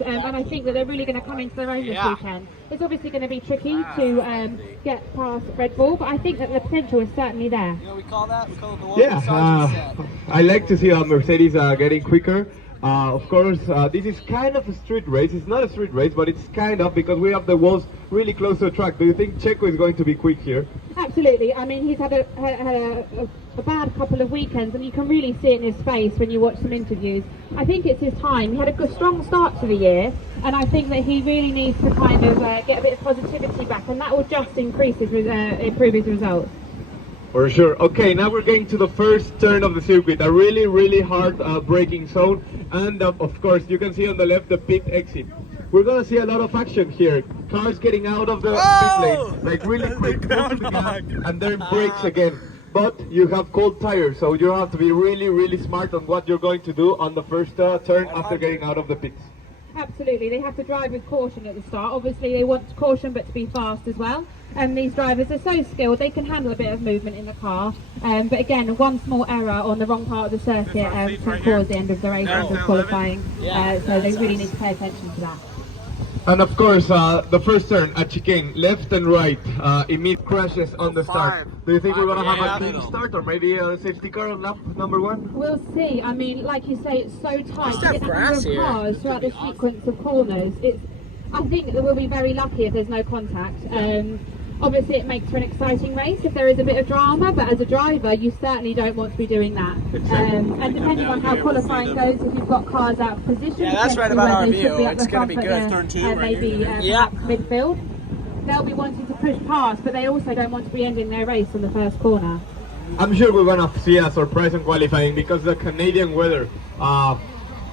and I think that they're really going to come into their own this weekend. It's obviously going to be tricky to get past Red Bull, but I think that the potential is certainly there. You know what we call that? We call it the Logan Yeah, Sargent set. I like to see Mercedes getting quicker. Of course, this is kind of a street race. It's not a street race, but it's kind of, because we have the walls really close to the track. Do you think Checo is going to be quick here? Absolutely. I mean, he's had a bad couple of weekends, and you can really see it in his face when you watch some interviews. I think it's his time. He had a good, strong start to the year, and I think that he really needs to kind of get a bit of positivity back, and that will just improve his results. For sure. Okay, now we're getting to the first turn of the circuit, a really, really hard braking zone, and of course you can see on the left the pit exit. We're gonna see a lot of action here. Cars getting out of the pit lane, like really quick, go to the gas, and then brakes again. But you have cold tires, so you have to be really, really smart on what you're going to do on the first turn after getting out of the pits. Absolutely, they have to drive with caution at the start. Obviously they want caution but to be fast as well. And these drivers are so skilled, they can handle a bit of movement in the car. But again, one small error on the wrong part of the circuit can cause the end of the race, end of qualifying. So they really need to pay attention to that. And of course, the first turn at chicane, left and right, immediate crashes on the start. Do you think we're going to have a clean start, or maybe a safety car on lap number one? We'll see. I mean, like you say, it's so tight. Just have grass here. Cars throughout the sequence of corners. I think that we'll be very lucky if there's no contact. Obviously it makes for an exciting race if there is a bit of drama, but as a driver you certainly don't want to be doing that. And depending on how qualifying goes, if you've got cars out of position, that's right about our view. It's going to be good. Turn two, maybe midfield, they'll be wanting to push past, but they also don't want to be ending their race on the first corner. I'm sure we're going to see a surprise in qualifying because the Canadian weather.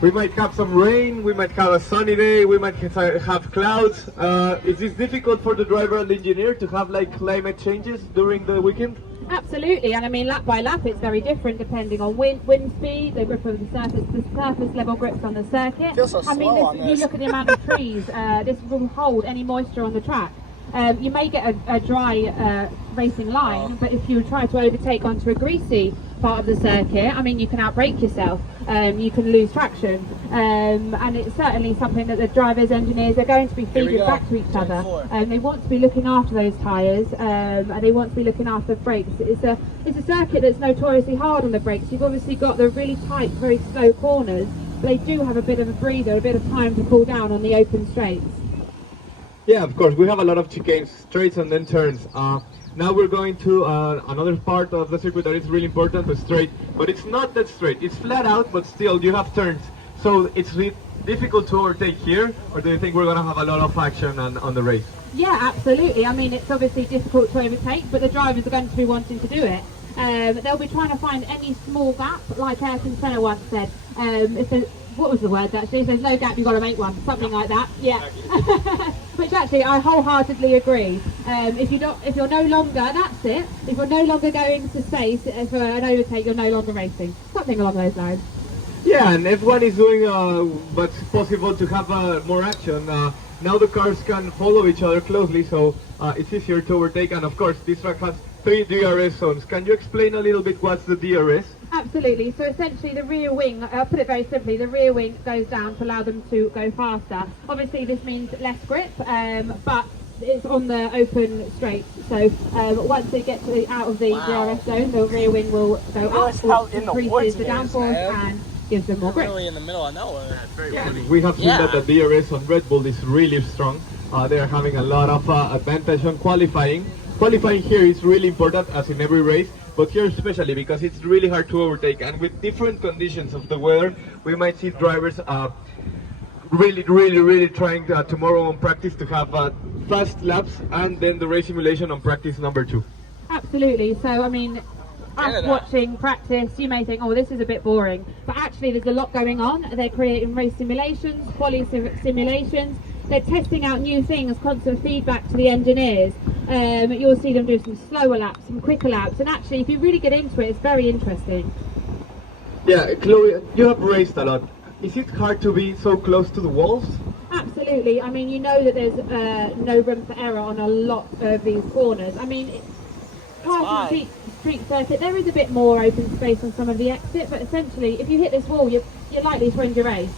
We might have some rain, we might have a sunny day, we might have clouds. Is this difficult for the driver and the engineer to have like climate changes during the weekend? Absolutely, and I mean lap by lap it's very different depending on wind speed, the grip of the surface level grips on the circuit. Feels so slow on this. You look at the amount of trees, this will hold any moisture on the track. You may get a dry racing line, but if you try to overtake onto a greasy part of the circuit, I mean you can outbrake yourself, you can lose traction, and it's certainly something that the drivers, engineers are going to be feeding back to each other. They want to be looking after those tyres, and they want to be looking after brakes. It's a circuit that's notoriously hard on the brakes. You've obviously got the really tight, very slow corners, but they do have a bit of a breather, a bit of time to cool down on the open straights. Yeah, of course, we have a lot of chicanes, straights and then turns. Now we're going to another part of the circuit that is really important, the straight, but it's not that straight. It's flat out, but still you have turns. So it's difficult to overtake here, or do you think we're going to have a lot of action on the race? Yeah, absolutely. I mean, it's obviously difficult to overtake, but the drivers are going to be wanting to do it. They'll be trying to find any small gap, like Ayrton Senna once said. What was the word actually? If there's no gap, you've got to make one. Something like that. Yeah. Which actually, I wholeheartedly agree. If you're no longer, that's it. If you're no longer going to space for an overtake, you're no longer racing. Something along those lines. Yeah, and everyone is doing what's possible to have more action. Now the cars can follow each other closely, so it's easier to overtake. And of course, this track has 3 DRS zones. Can you explain a little bit what's the DRS? Absolutely. So essentially the rear wing, I'll put it very simply, the rear wing goes down to allow them to go faster. Obviously this means less grip, but it's on the open straight. So once they get out of the DRS zone, the rear wing will go up, which increases the downforce and gives them more grip. Really in the middle of nowhere. Yeah, we have seen that the DRS on Red Bull is really strong. They are having a lot of advantage on qualifying. Qualifying here is really important, as in every race, but here especially because it's really hard to overtake, and with different conditions of the weather, we might see drivers really trying tomorrow on practice to have fast laps, and then the race simulation on practice number 2. Absolutely. So I mean, us watching practice, you may think, oh, this is a bit boring, but actually there's a lot going on. They're creating race simulations, quali simulations. They're testing out new things, constant feedback to the engineers. You'll see them do some slower laps, some quicker laps, and actually if you really get into it, it's very interesting. Yeah, Chloe, you have raced a lot. Is it hard to be so close to the walls? Absolutely. I mean, you know that there's no room for error on a lot of these corners. I mean, street circuit, there is a bit more open space on some of the exit, but essentially if you hit this wall, you're likely to end your race.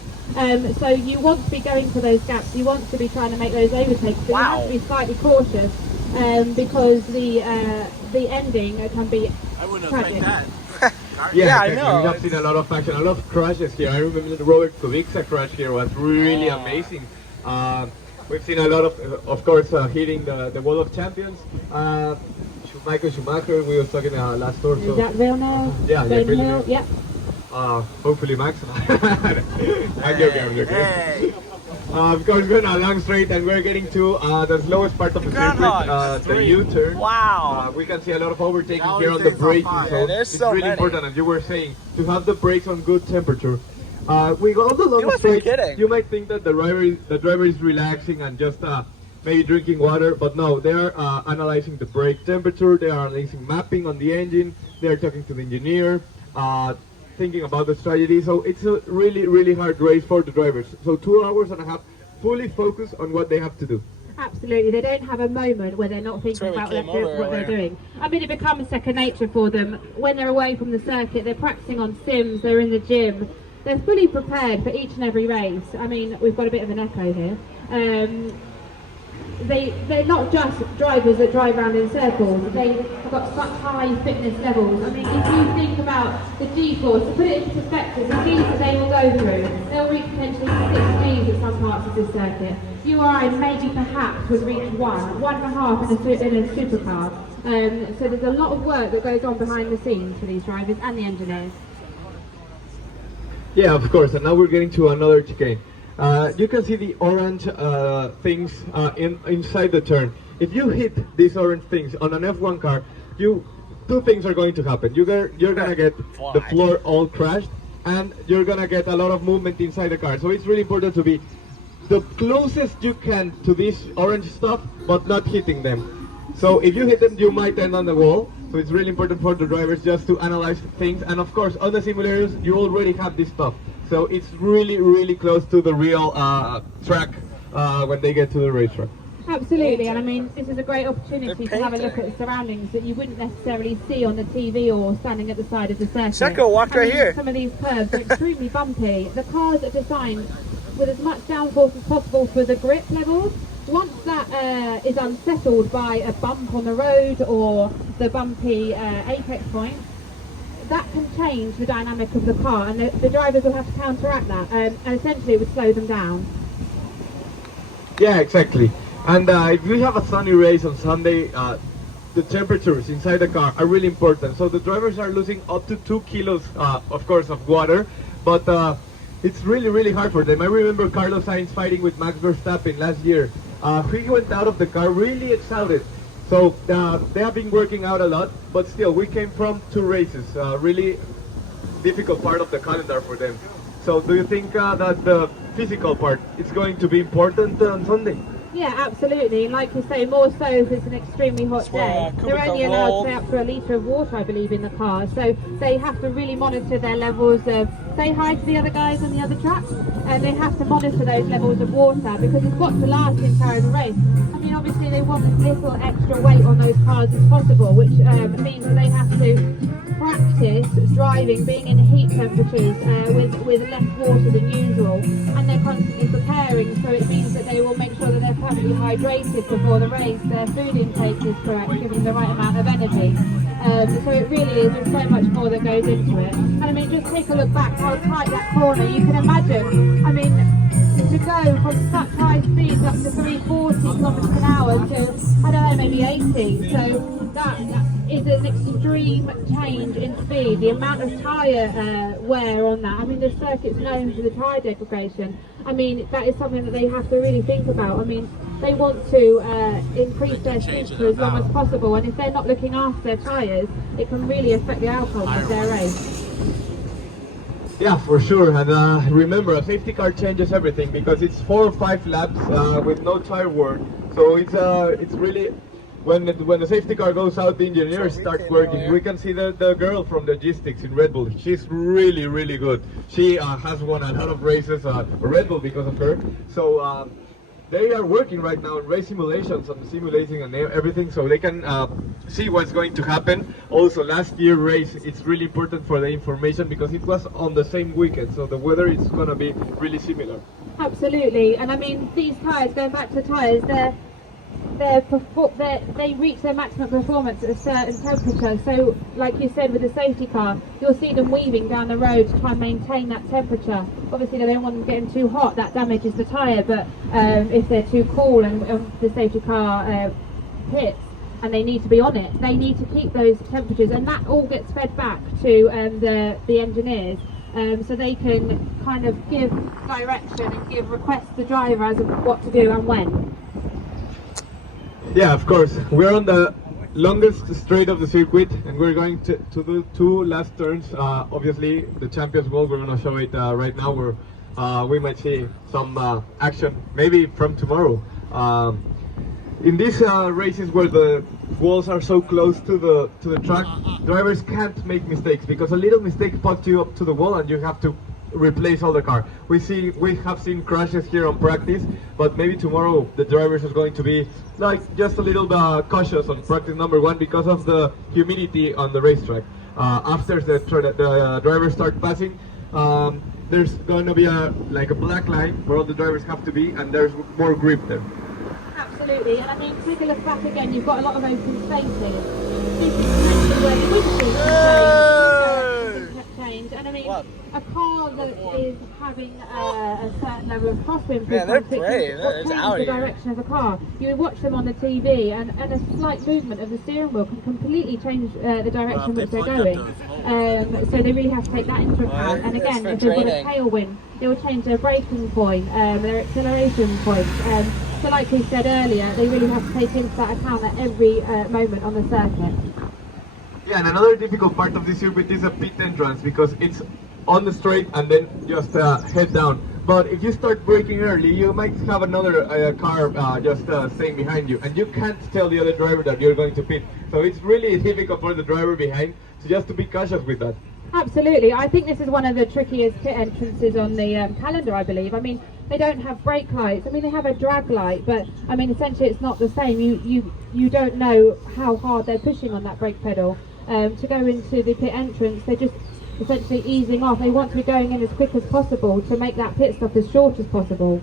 So you want to be going for those gaps, you want to be trying to make those overtakes, but you have to be slightly cautious because the ending can be I wouldn't have tragic. picked that. Yeah, I exactly. know. We have seen a lot of action, a lot of crashes here. I remember the Robert Kubica crash here was really amazing. We've seen a lot of course, hitting the World of Champions. Michael Schumacher, we were talking last tour. Is that real now? Yeah, Villinueve, yeah. Hopefully Max. I'm joking, I'm joking. Hey. Of course, we're on a long straight and we're getting to the slowest part of the circuit, the U-turn. Wow. We can see a lot of overtaking Now here on these the days are braking, fine. so Yeah, there's it's so really many. important, as you were saying, to have the brakes on good temperature. We go on the long must be straight. kidding. You might think that the driver is relaxing and just maybe drinking water, but no, they are analyzing the brake temperature, they are analyzing mapping on the engine, they are talking to the engineer, thinking about the strategy. So it's a really, really hard race for the drivers. So 2 hours and a half, fully focused on what they have to do. Absolutely, they don't have a moment where they're not thinking where about we came what over they're earlier. doing. I mean, it becomes second nature for them. When they're away from the circuit, they're practicing on sims, they're in the gym. They're fully prepared for each and every race. I mean, we've got a bit of an echo here. They're not just drivers that drive around in circles. They have got such high fitness levels. I mean, if you think about the G-force, to put it into perspective, the Gs that they will go through, they'll reach potentially 6 Gs at some parts of this circuit. You or I maybe perhaps would reach 1.5 in a supercar. So there's a lot of work that goes on behind the scenes for these drivers and the engineers. Yeah, of course, and now we're getting to another chicane. You can see the orange things inside the turn. If you hit these orange things on an F1 car, two things are going to happen. You're gonna get the floor all crashed, and you're gonna get a lot of movement inside the car. So it's really important to be the closest you can to this orange stuff, but not hitting them. So if you hit them, you might end on the wall. So it's really important for the drivers just to analyze things. And of course, on the simulators, you already have this stuff. So it's really, really close to the real track when they get to the racetrack. Absolutely, and I mean, this is a great opportunity They're to have a look painting. at the surroundings that you wouldn't necessarily see on the TV or standing at the side of the circuit. Checo walked I right mean, here. Some of these curves are extremely bumpy. The cars are designed with as much downforce as possible for the grip levels. Once that is unsettled by a bump on the road or the bumpy apex point, that can change the dynamic of the car, and the drivers will have to counteract that, and essentially it would slow them down. Yeah, exactly. And if we have a sunny race on Sunday, the temperatures inside the car are really important. So the drivers are losing up to 2 kilos, of course, of water, but it's really, really hard for them. I remember Carlos Sainz fighting with Max Verstappen last year. He went out of the car really exhausted. So they have been working out a lot, but still, we came from 2 races, really difficult part of the calendar for them. So do you think that the physical part is going to be important on Sunday? Yeah, absolutely. Like you say, more so if it's an extremely hot day. They're only allowed to say up to a litre of water, I believe, in the car. So they have to really monitor their levels of, say hi to the other guys on the other track, and they have to monitor those levels of water because it's got to last the entire race. I mean, obviously they want as little extra weight on those cars as possible, which means that they have to practice driving, being in heat temperatures with less water than usual, and they're constantly preparing, so it means that they will make sure that they're perfectly hydrated before the race, their food intake is correct, giving the right amount of energy. So it really is, there's so much more that goes into it. And I mean, just take a look back how tight that corner, you can imagine, I mean, to go from such high speeds up to 340 kilometers an hour to, I don't know, maybe 80. So that is an extreme change in speed. The amount of tyre wear on that. I mean, the circuit's known for the tyre degradation. I mean, that is something that they have to really think about. I mean, they want to increase their speed for as long as possible, and if they're not looking after their tyres, it can really affect the outcome of their race. Yeah, for sure. And remember, a safety car changes everything because it's 4 or 5 laps with no tire wear. So it's really when the safety car goes out, the engineers start working. We can see the girl from logistics in Red Bull. She's really, really good. She has won a lot of races at Red Bull because of her. So they are working right now on race simulations, on simulating and everything, so they can see what's going to happen. Also, last year race, it's really important for the information because it was on the same weekend, so the weather is going to be really similar. Absolutely, and I mean these tyres, going back to tyres, they reach their maximum performance at a certain temperature. So, like you said, with the safety car, you'll see them weaving down the road to try and maintain that temperature. Obviously, they don't want them getting too hot; that damages the tyre. But if they're too cool and the safety car hits, and they need to be on it, they need to keep those temperatures, and that all gets fed back to the engineers. So they can kind of give direction and give requests to the driver as of what to do and when. Yeah, of course. We're on the longest straight of the circuit, and we're going to do 2 last turns. Obviously, the Champions World, we're going to show it right now. We might see some action, maybe from tomorrow. In these races where the walls are so close to the track, drivers can't make mistakes because a little mistake puts you up to the wall and you have to replace all the car. We have seen crashes here on practice, but maybe tomorrow the drivers are going to be like just a little cautious on practice number 1 because of the humidity on the racetrack. After the drivers start passing, there's going to be a black line where all the drivers have to be, and there's more grip there. Absolutely, and I mean, take a look back again, you've got a lot of open spaces. This is potentially where the windshield can change, and I mean, a car that is having a certain level of crosswind, yeah, they're brave. change the direction of the car. You watch them on the TV, and a slight movement of the steering wheel can completely change the direction which they're going. So they really have to take that into account. And again, if they've got a tailwind, it will change their braking point, their acceleration point. So like we said earlier, they really have to take into that account at every moment on the circuit. Yeah, and another difficult part of this circuit is a pit entrance because it's on the straight and then just head down. But if you start braking early, you might have another car just staying behind you, and you can't tell the other driver that you're going to pit. So it's really difficult for the driver behind, so just to be cautious with that. Absolutely, I think this is one of the trickiest pit entrances on the calendar, I believe. I mean, they don't have brake lights. I mean, they have a drag light, but I mean, essentially it's not the same. You don't know how hard they're pushing on that brake pedal. To go into the pit entrance, they're just essentially easing off. They want to be going in as quick as possible to make that pit stop as short as possible.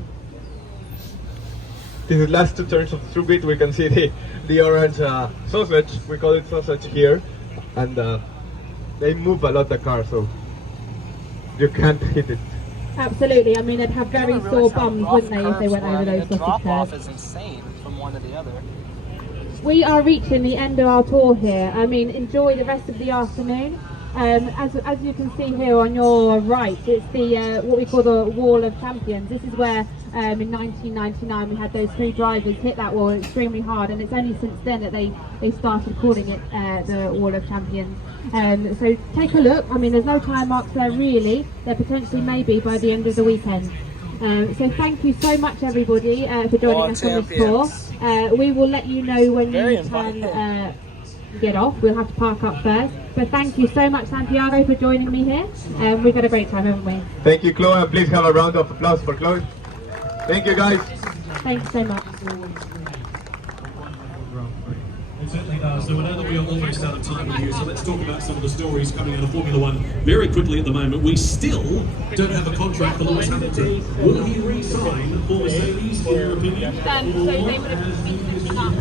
This is the last 2 turns of the circuit. We can see the orange sausage, we call it sausage here, and they move a lot the car, so you can't hit it. Absolutely, I mean they'd have very sore bums, wouldn't they, if they went over those sausage curves. The drop-off is insane from one to the other. We are reaching the end of our tour here. I mean, enjoy the rest of the afternoon. As you can see here on your right, it's the what we call the Wall of Champions. This is where in 1999 we had those 3 drivers hit that wall extremely hard, and it's only since then that they started calling it the Wall of Champions. So take a look. I mean, there's no time marks there really. There potentially may be by the end of the weekend. So thank you so much everybody for joining us on this tour. We will let you know when you can get off. We'll have to park up first. But thank you so much, Santiago, for joining me here. We've had a great time, haven't we? Thank you, Chloe, and please have a round of applause for Chloe. Thank you, guys. Thanks so much. It certainly does. So we know that we are almost out of time with you, so let's talk about some of the stories coming out of Formula One very quickly at the moment. We still don't have a contract for Lewis Hamilton. Will he re-sign for Mercedes, in your opinion? So they would have been up.